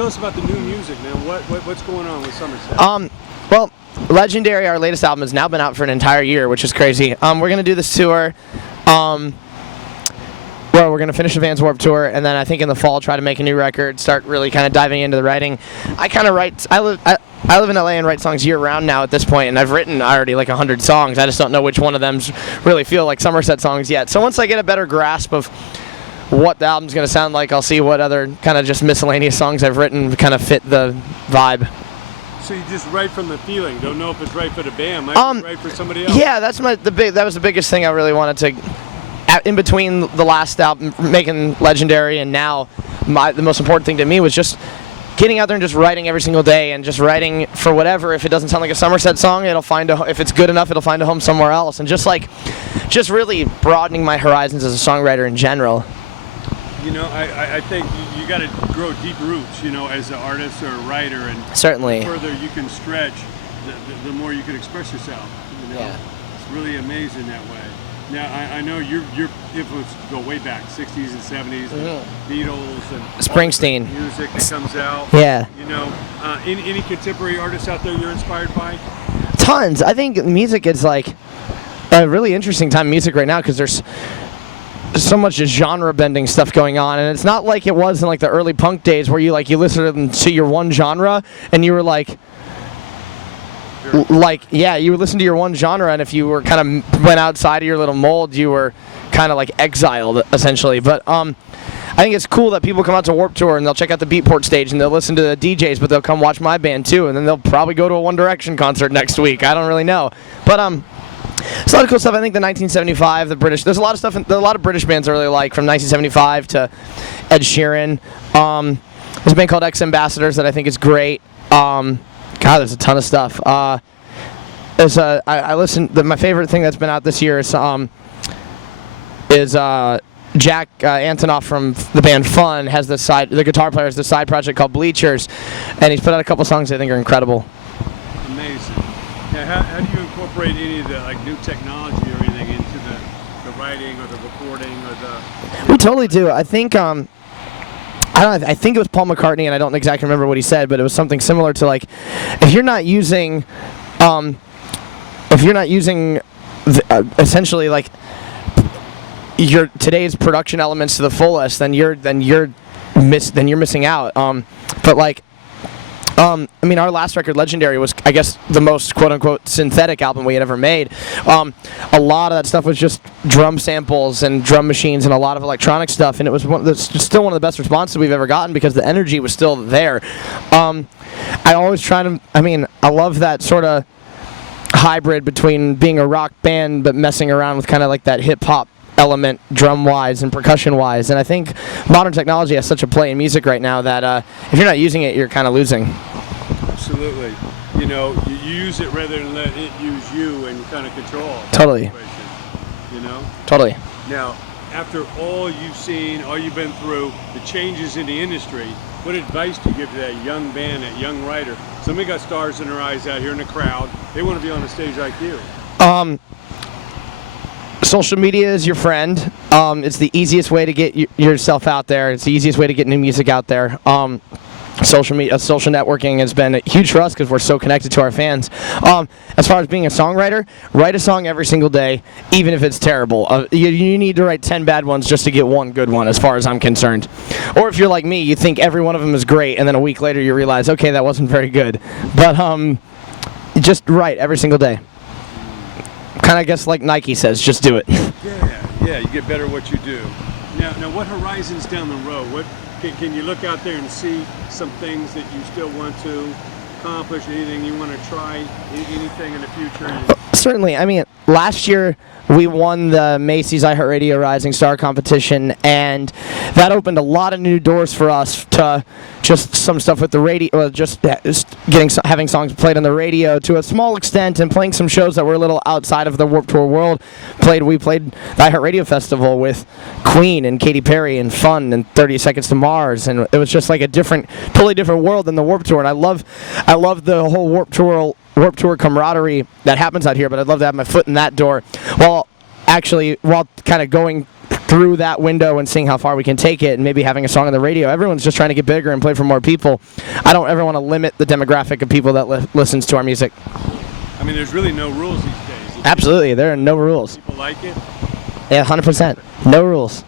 tell us about the new music, man. What's going on with Somerset? Well, Legendary, our latest album, has now been out for an entire year, which is crazy. We're going to do this tour. Well, we're going to finish the Vans Warped Tour, and then I think in the fall try to make a new record, start really kind of diving into the writing. I kind of write, I live in LA and write songs year-round now at this point, and I've written already like 100 songs. I just don't know which one of them really feel like Somerset songs yet. So once I get a better grasp of what the album's going to sound like, I'll see what other kind of just miscellaneous songs I've written kind of fit the vibe. So you just write from the feeling, don't know if it's right for the band, might be right for somebody else? Yeah, that was the biggest thing I really wanted to, in between the last album, making Legendary, and now the most important thing to me was just getting out there and just writing every single day, and just writing for whatever. If it doesn't sound like a Somerset song, if it's good enough, it'll find a home somewhere else, and just really broadening my horizons as a songwriter in general. You know, I think you got to grow deep roots, you know, as an artist or a writer, and certainly the further you can stretch, the more you can express yourself. You know? Yeah. It's really amazing that way. Now, I know your influence go way back, 60s and 70s, Beatles and Springsteen music that comes out. Yeah. You know, any contemporary artists out there you're inspired by? Tons. I think music is like a really interesting time in music right now because there's so much genre bending stuff going on, and it's not like it was in like the early punk days where you listened to your one genre and you were you would listen to your one genre, and if you were kind of went outside of your little mold, you were kind of like exiled essentially. But I think it's cool that people come out to Warped Tour and they'll check out the Beatport stage and they'll listen to the DJs, but they'll come watch my band too, and then they'll probably go to a One Direction concert next week. I don't really know, but it's a lot of cool stuff. I think the 1975, the British. There's a lot of stuff. There's a lot of British bands I really like, from 1975 to Ed Sheeran. There's a band called Ex Ambassadors that I think is great. God, there's a ton of stuff. I listen. My favorite thing that's been out this year is Jack Antonoff from the band Fun has the guitar player has the side project called Bleachers, and he's put out a couple songs I think are incredible. Amazing. Now, how do you incorporate any of the new technology or anything into the writing or the recording or the? We totally do. I think I think it was Paul McCartney, and I don't exactly remember what he said, but it was something similar to if you're not using essentially your today's production elements to the fullest, then you're missing out. Our last record, Legendary, was, I guess, the most quote-unquote synthetic album we had ever made. A lot of that stuff was just drum samples and drum machines and a lot of electronic stuff, and it was still one of the best responses we've ever gotten because the energy was still there. I love that sort of hybrid between being a rock band but messing around with kind of like that hip-hop element drum-wise and percussion-wise, and I think modern technology has such a play in music right now that if you're not using it, you're kind of losing. Absolutely. You know, you use it rather than let it use you and kind of control. Totally. You know? Totally. Now, after all you've seen, all you've been through, the changes in the industry, what advice do you give to that young band, that young writer? Somebody got stars in their eyes out here in the crowd. They want to be on a stage like you. Social media is your friend. It's the easiest way to get yourself out there. It's the easiest way to get new music out there. Social networking has been huge for us because we're so connected to our fans. As far as being a songwriter, write a song every single day, even if it's terrible. You need to write 10 bad ones just to get one good one, as far as I'm concerned. Or if you're like me, you think every one of them is great, and then a week later you realize, okay, that wasn't very good. But just write every single day. Kind of guess like Nike says, just do it. Yeah, you get better at what you do. Now, what horizons down the road? What can you look out there and see some things that you still want to accomplish? Anything you want to try? Anything in the future? Certainly. I mean, last year we won the Macy's iHeartRadio Rising Star competition, and that opened a lot of new doors for us to just some stuff with the radio, just having songs played on the radio to a small extent, and playing some shows that were a little outside of the Warped Tour world. We played the iHeartRadio Festival with Queen and Katy Perry and Fun and 30 Seconds to Mars, and it was just like a totally different world than the Warped Tour. And I love the whole Warped Tour camaraderie that happens out here, but I'd love to have my foot in that door while kind of going through that window and seeing how far we can take it, and maybe having a song on the radio. Everyone's just trying to get bigger and play for more people. I don't ever want to limit the demographic of people that listens to our music. I mean, there's really no rules these days. Absolutely, there are no rules. People like it. Yeah, 100%. No rules.